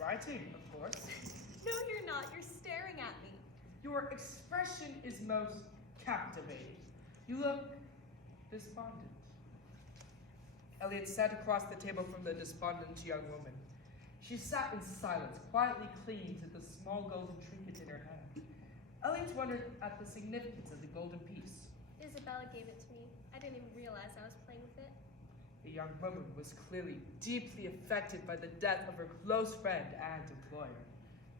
Writing, of course. No, you're not. You're staring at me. Your expression is most captivating. You look despondent. Elliot sat across the table from the despondent young woman. She sat in silence, quietly clinging to the small golden trinket in her hand. Elliot wondered at the significance of the golden piece. Isabella gave it to me. I didn't even realize I was playing with it. The young woman was clearly deeply affected by the death of her close friend and employer.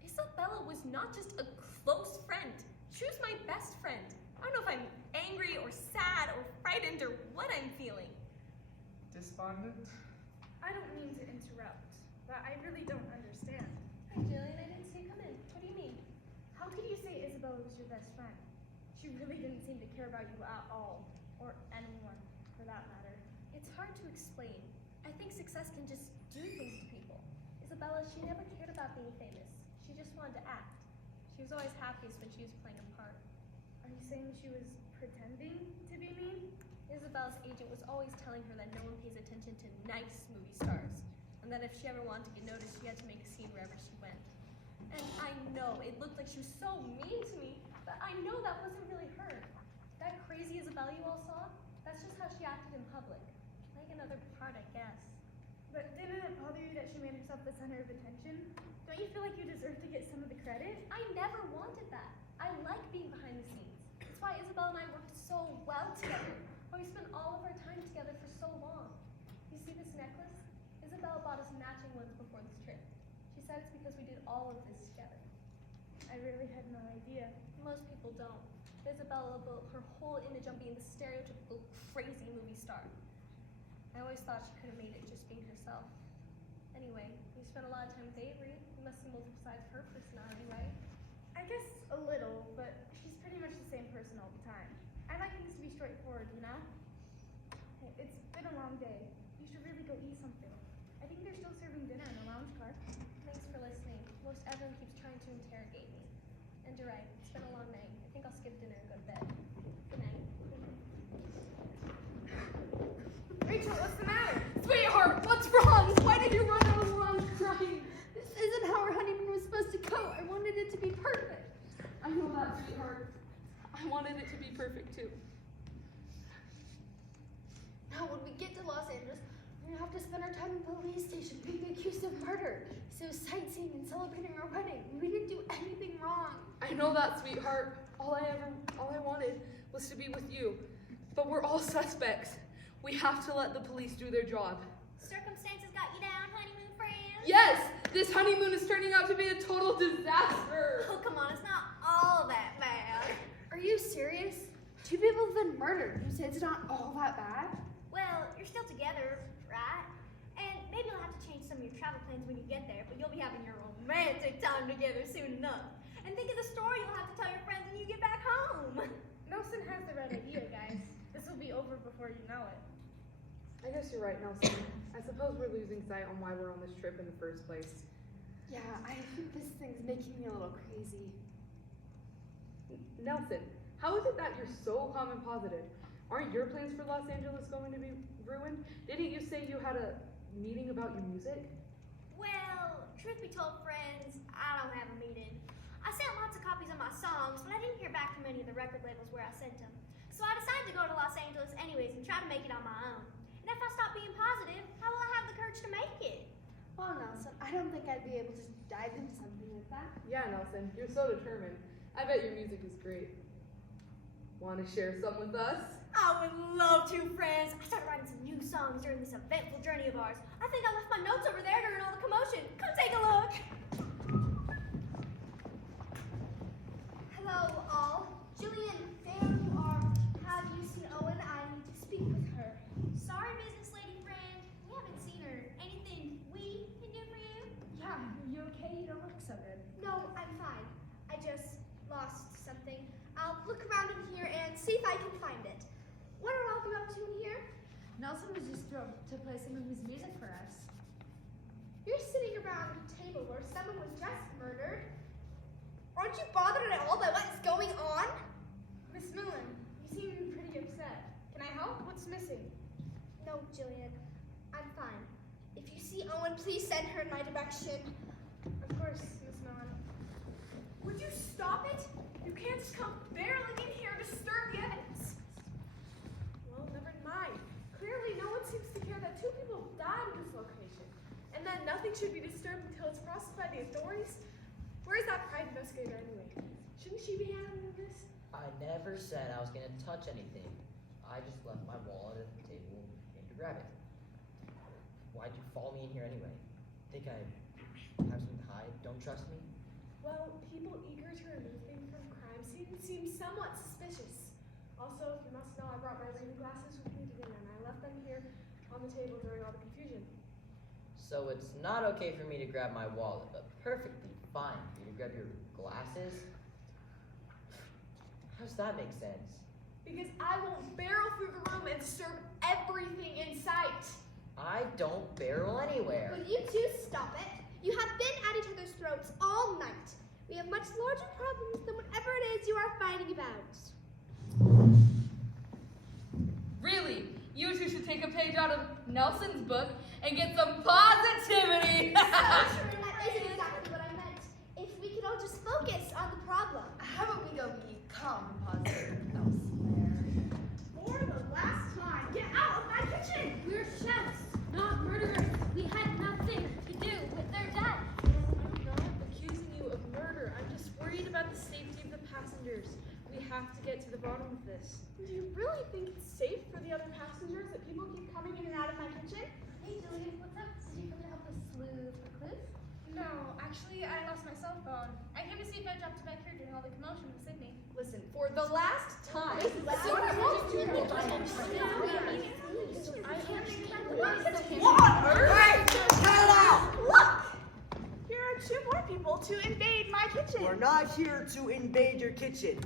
Isabella was not just a close friend. She was my best friend. I don't know if I'm angry or sad or frightened or what I'm feeling. Despondent? I don't mean to interrupt, but I really don't understand. Hi, Jillian. I didn't see you come in. What do you mean? How could you say Isabella was your best friend? She really didn't seem to care about you at all, or anyone, for that matter. It's hard to explain. I think success can just do things to people. Isabella, she never cared about being famous. She just wanted to act. She was always happiest when she was playing a part. Are you saying she was pretending to be mean? Isabella's agent was always telling her that no one pays attention to nice movie stars, and that if she ever wanted to get noticed, she had to make a scene wherever she went. And I know it looked like she was so mean to me, but I know that wasn't really her. That crazy Isabella you all saw, that's just how she acted in public. Playing another part, I guess. But didn't it bother you that she made herself the center of attention? Don't you feel like you deserve to get some of the credit? I never wanted that. I like being behind the scenes. It's why Isabella and I worked so well together. Why we spent all of our time together for so long. You see this necklace? Isabella bought us matching ones before this trip. She said it's because we did all of this together. I really had no idea. Most people don't. Isabella built her whole image on being the stereotypical crazy movie star. I always thought she could have made it just being herself. Anyway, you spent a lot of time with Avery. You must see multiple sides of her personality, right? I guess a little, but she's pretty much the same person all the time. I like things to be straightforward, you know? Hey, it's been a long day. You should really go eat something. I think they're still serving dinner in the lounge car. Thanks for listening. Most everyone keeps trying to interrogate me. And you're right, it's been a long night. I think I'll skip dinner and go to bed. Good night. Rachel, what's the matter? Sweetheart, what's wrong? Why did you run out of the lounge crying? This isn't how our honeymoon was supposed to go. I wanted it to be perfect. I know that, sweetheart. I wanted it to be perfect too. Now, when we get to Los Angeles, we're gonna have to spend our time in the police station being accused of murder. So sightseeing and celebrating our wedding. We didn't do anything wrong. I know that, sweetheart. All I wanted was to be with you. But we're all suspects. We have to let the police do their job. Circumstances got you down, honeymoon friends? Yes! This honeymoon is turning out to be a total disaster! Oh, come on, it's not all that bad. Are you serious? 2 people have been murdered. You say it's not all that bad? Well, you're still together, right? And maybe you'll have to change some of your travel plans when you get there, but you'll be having your romantic time together soon enough. And think of the story you'll have to tell your friends when you get back home. Nelson has the right idea, guys. This will be over before you know it. I guess you're right, Nelson. I suppose we're losing sight on why we're on this trip in the first place. Yeah, I think this thing's making me a little crazy. Nelson, how is it that you're so calm and positive? Aren't your plans for Los Angeles going to be ruined? Didn't you say you had a meeting about your music? Well, truth be told, friends, I don't have a meeting. I sent lots of copies of my songs, but I didn't hear back from any of the record labels where I sent them. So I decided to go to Los Angeles anyways and try to make it on my own. And if I stop being positive, how will I have the courage to make it? Well, Nelson, I don't think I'd be able to dive into something like that. Yeah, Nelson, you're so determined. I bet your music is great. Want to share some with us? I would love to, friends. I started writing some new songs during this eventful journey of ours. I think I left my notes over there during all the commotion. Come take a look. Hello, all. Jillian, there you are. Have you seen Owen? I need to speak with her. Sorry, business lady friend. We haven't seen her. Anything we can do for you? Yeah, you okay? You don't look so good. No, I'm fine. I just lost something. I'll look around in here and see if I can find it. What are all of you up to in here? Nelson was just thrilled to play some of his music for us. You're sitting around a table where someone was just murdered. Aren't you bothered at all by what's going on? Miss Millen, you seem pretty upset. Can I help? What's missing? No, Jillian. I'm fine. If you see Owen, please send her in my direction. Would you stop it? You can't just come barreling in here and disturb the evidence. Well, never mind. Clearly, no one seems to care that 2 people died at this location, and that nothing should be disturbed until it's processed by the authorities. Where is that private investigator anyway? Shouldn't she be handling this? I never said I was gonna touch anything. I just left my wallet at the table and came to grab it. Why'd you follow me in here anyway? Think I have something to hide? Don't trust me? Well, people eager to remove things from crime scenes seem somewhat suspicious. Also, you must know I brought my reading glasses with me to dinner, and I left them here on the table during all the confusion. So it's not okay for me to grab my wallet, but perfectly fine for you to grab your glasses? How does that make sense? Because I won't barrel through the room and disturb everything in sight. I don't barrel anywhere. Will you two stop it? You have been at each other's throats all night. We have much larger problems than whatever it is you are fighting about. Really, you two should take a page out of Nelson's book and get some positivity. That isn't exactly what I meant. If we could all just focus on the problem. How about we go be calm and positive elsewhere? For the last time, get out of my kitchen! We're chefs, not murderers. We had nothing to do with their death. I'm not accusing you of murder. I'm just worried about the safety of the passengers. We have to get to the bottom of this. Do you really think it's safe for the other passengers that people keep coming in and out of my kitchen? Hey, Julian, what's up? Did you come to help us sleuth for clues? No, actually, I lost my cell phone. I came to see if I dropped it back here during all the commotion with Sydney. Listen, for the last time. What on earth? Hey, cut it out! Look! Here are 2 more people to invade my kitchen. We're not here to invade your kitchen.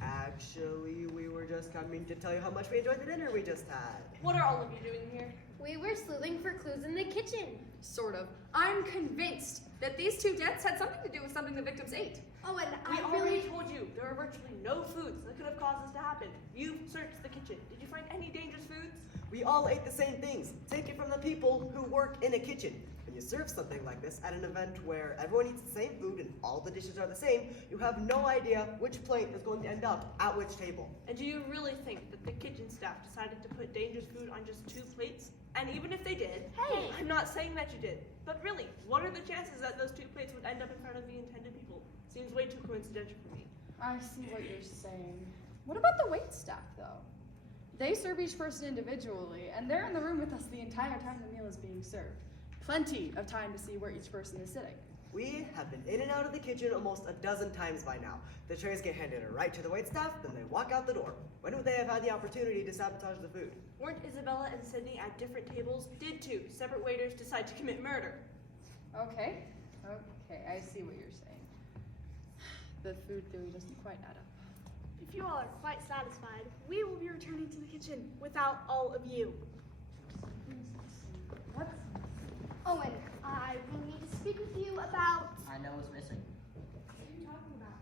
Actually, we were just coming to tell you how much we enjoyed the dinner we just had. What are all of you doing here? We were sleuthing for clues in the kitchen. Sort of. I'm convinced that these 2 deaths had something to do with something the victims ate. Oh, and We I already really... told you there are virtually no foods that could have caused this to happen. You searched the kitchen. Did you find any dangerous foods? We all ate the same things. Take it from the people who work in a kitchen. When you serve something like this at an event where everyone eats the same food and all the dishes are the same, you have no idea which plate is going to end up at which table. And do you really think that the kitchen staff decided to put dangerous food on just 2 plates? And even if they did, Hey! I'm not saying that you did, but really, what are the chances that those 2 plates would end up in front of the intended people? Seems way too coincidental for me. I see what you're saying. What about the wait staff, though? They serve each person individually, and they're in the room with us the entire time the meal is being served. Plenty of time to see where each person is sitting. We have been in and out of the kitchen almost a dozen times by now. The trays get handed right to the waitstaff, then they walk out the door. When would they have had the opportunity to sabotage the food? Weren't Isabella and Sydney at different tables? Did 2 separate waiters decide to commit murder? Okay, I see what you're saying. The food theory doesn't quite add up. If you all are quite satisfied, we will be returning to the kitchen without all of you. What? Owen, I will need to speak with you about... I know what's missing. What are you talking about?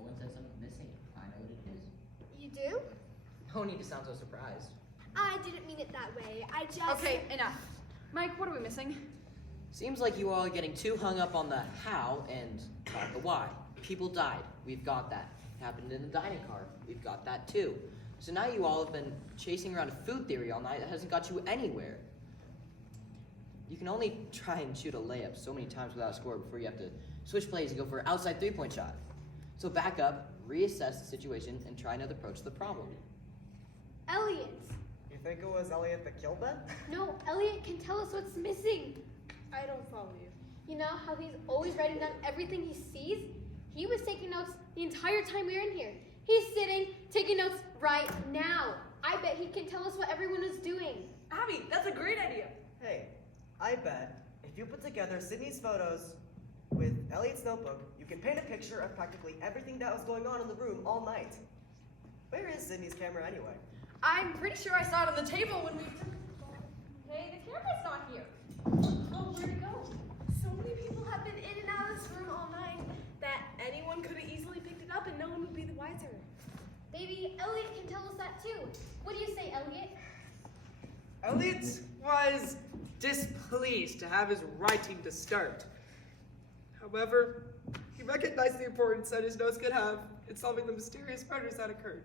Owen said something's missing. I know what it is. You do? No need to sound so surprised. I didn't mean it that way. I just... Okay, enough. Mike, what are we missing? Seems like you all are getting too hung up on the how and not the why. People died. We've got that. It happened in the dining car. We've got that too. So now you all have been chasing around a food theory all night that hasn't got you anywhere. You can only try and shoot a layup so many times without a score before you have to switch plays and go for an outside 3-point shot. So back up, reassess the situation, and try another approach to the problem. Elliot. You think it was Elliot that killed them? No, Elliot can tell us what's missing. I don't follow you. You know how he's always writing down everything he sees? He was taking notes the entire time we were in here. He's sitting, taking notes right now. I bet he can tell us what everyone is doing. Abby, that's a great idea. Hey, I bet if you put together Sydney's photos with Elliot's notebook, you can paint a picture of practically everything that was going on in the room all night. Where is Sydney's camera anyway? I'm pretty sure I saw it on the table when we took the Hey, the camera's not here. Oh, where'd it go? So many people have been in and out of this room all night that anyone could have easily picked it up and no one would be the wiser. Maybe Elliot can tell us that too. What do you say, Elliot? Elliot was displeased to have his writing disturbed. However, he He recognized the importance that his notes could have in solving the mysterious murders that occurred.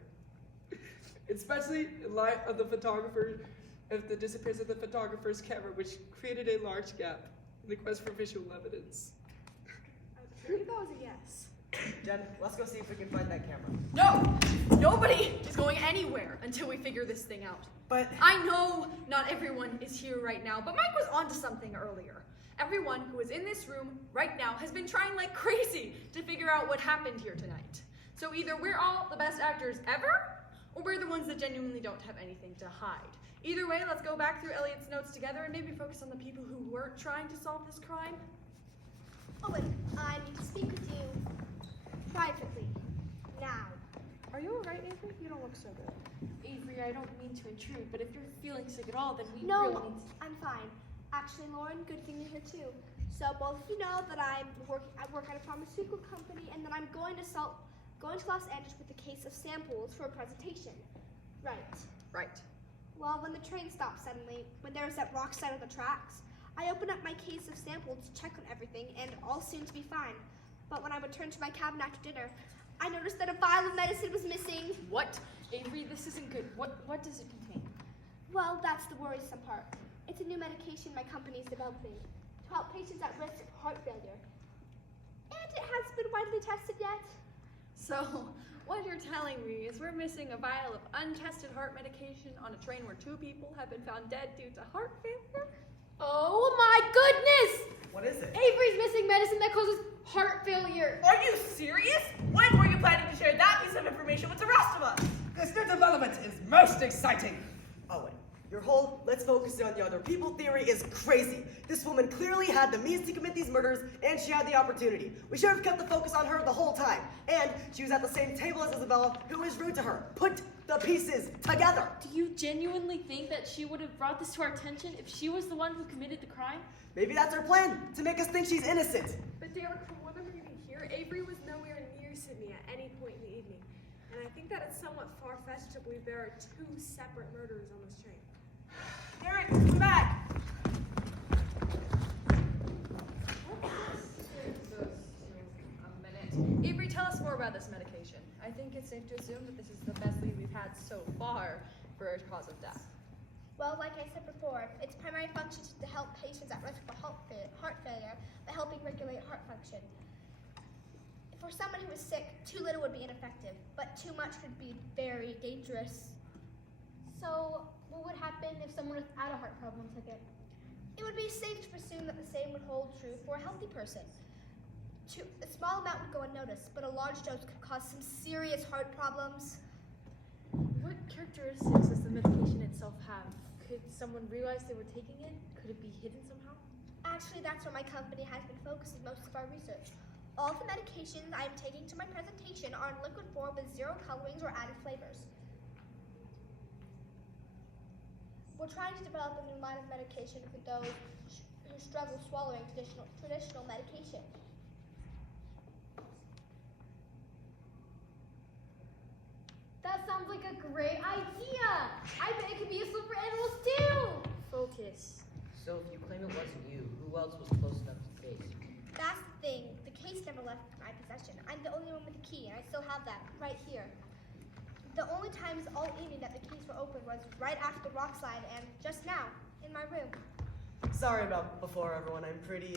Especially in light of the disappearance of the photographer's camera, which created a large gap in the quest for visual evidence. I believe that was a yes. Jen, let's go see if we can find that camera. No! Nobody is going anywhere until we figure this thing out. But I know not everyone is here right now, but Mike was onto something earlier. Everyone who is in this room right now has been trying like crazy to figure out what happened here tonight. So either we're all the best actors ever, or we're the ones that genuinely don't have anything to hide. Either way, let's go back through Elliot's notes together and maybe focus on the people who weren't trying to solve this crime. Owen, I need to speak with you privately. Now. Are you alright, Avery? You don't look so good. Avery, I don't mean to intrude, but if you're feeling sick at all, then we No, really need to... I'm fine. Actually, Lauren, good thing you're here too. So both of you know that I work at a pharmaceutical company, and that I'm going to Los Angeles with a case of samples for a presentation. Right. Right. Well, when the train stopped suddenly, when there was that rock side of the tracks, I opened up my case of samples to check on everything, and all seemed to be fine. But when I returned to my cabin after dinner, I noticed that a vial of medicine was missing. What? Avery, this isn't good. What does it contain? Well, that's the worrisome part. It's a new medication my company is developing to help patients at risk of heart failure. And it hasn't been widely tested yet. So, what you're telling me is we're missing a vial of untested heart medication on a train where 2 people have been found dead due to heart failure? Oh my goodness! what is it? Avery's missing medicine that causes heart failure. Are you serious? When were you planning to share that piece of information with the rest of us? This new development is most exciting. Owen, your whole let's focus on the other people theory is crazy. This woman clearly had the means to commit these murders, and she had the opportunity. We should have kept the focus on her the whole time. And she was at the same table as Isabella, who was rude to her. Put the pieces together. Do you genuinely think that she would have brought this to our attention if she was the one who committed the crime? Maybe that's her plan, to make us think she's innocent. But Derek, from what I'm reading here, Avery was nowhere near Sydney at any point in the evening. And I think that it's somewhat far-fetched to believe there are 2 separate murderers on this train. Derek, come back! Avery, tell us more about this medication. I think it's safe to assume that this is the best lead we've had so far for a cause of death. Well, like I said before, its primary function is to help patients at risk for heart failure by helping regulate heart function. For someone who is sick, too little would be ineffective, but too much could be very dangerous. So, what would happen if someone without a heart problem took it? It would be safe to presume that the same would hold true for a healthy person. A small amount would go unnoticed, but a large dose could cause some serious heart problems. What characteristics does the medication itself have? Could someone realize they were taking it? Could it be hidden somehow? Actually, that's where my company has been focusing most of our research. All the medications I am taking to my presentation are in liquid form with 0 colorings or added flavors. We're trying to develop a new line of medication for those who struggle swallowing traditional medication. That sounds like a great idea! I bet it could be useful for animals too! Focus. So if you claim it wasn't you, who else was close enough to the case? That's the thing. The case never left my possession. I'm the only one with the key, and I still have that right here. The only times all evening that the keys were open was right after the rock slide and just now, in my room. Sorry about before, everyone. I'm pretty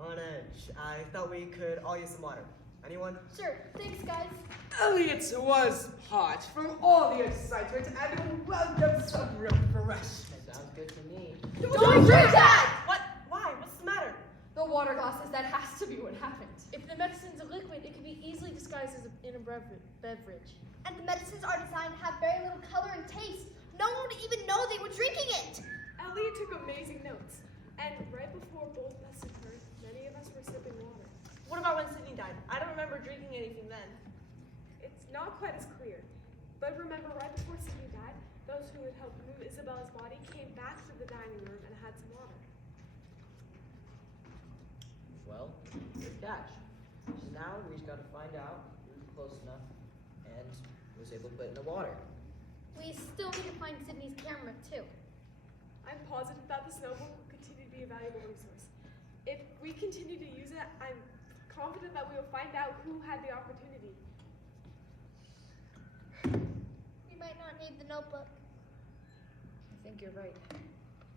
on edge. I thought we could all use some water. Anyone? Sure, thanks guys. Elliot was hot from all the excitement and welcome some refreshment. Sounds good to me. Don't drink that! What? Why? What's the matter? The water glasses, that has to be what happened. If the medicine's a liquid, it could be easily disguised in a beverage. And the medicines are designed to have very little color and taste. No one would even know they were drinking it. Elliot took amazing notes. And right before both of us occurred, many of us were sipping water. What about when Sydney died? I don't remember drinking anything then. It's not quite as clear. But remember, right before Sydney died, those who had helped move Isabella's body came back to the dining room and had some water. Well, good catch. So now we just gotta find out who's close enough and was able to put it in the water. We still need to find Sydney's camera too. I'm positive that this notebook will continue to be a valuable resource. If we continue to use it, I'm confident that we will find out who had the opportunity. We might not need the notebook. I think you're right.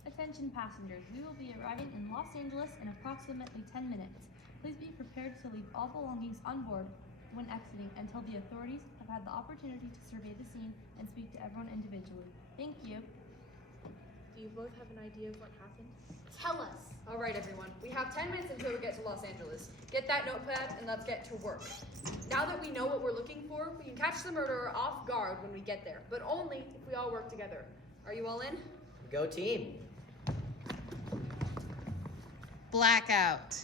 Attention passengers, we will be arriving in Los Angeles in approximately 10 minutes. Please be prepared to leave all belongings on board when exiting until the authorities have had the opportunity to survey the scene and speak to everyone individually. Thank you. Do you both have an idea of what happened? Tell us. All right, everyone. We have 10 minutes until we get to Los Angeles. Get that notepad and let's get to work. Now that we know what we're looking for, we can catch the murderer off guard when we get there, but only if we all work together. Are you all in? Go team. Blackout.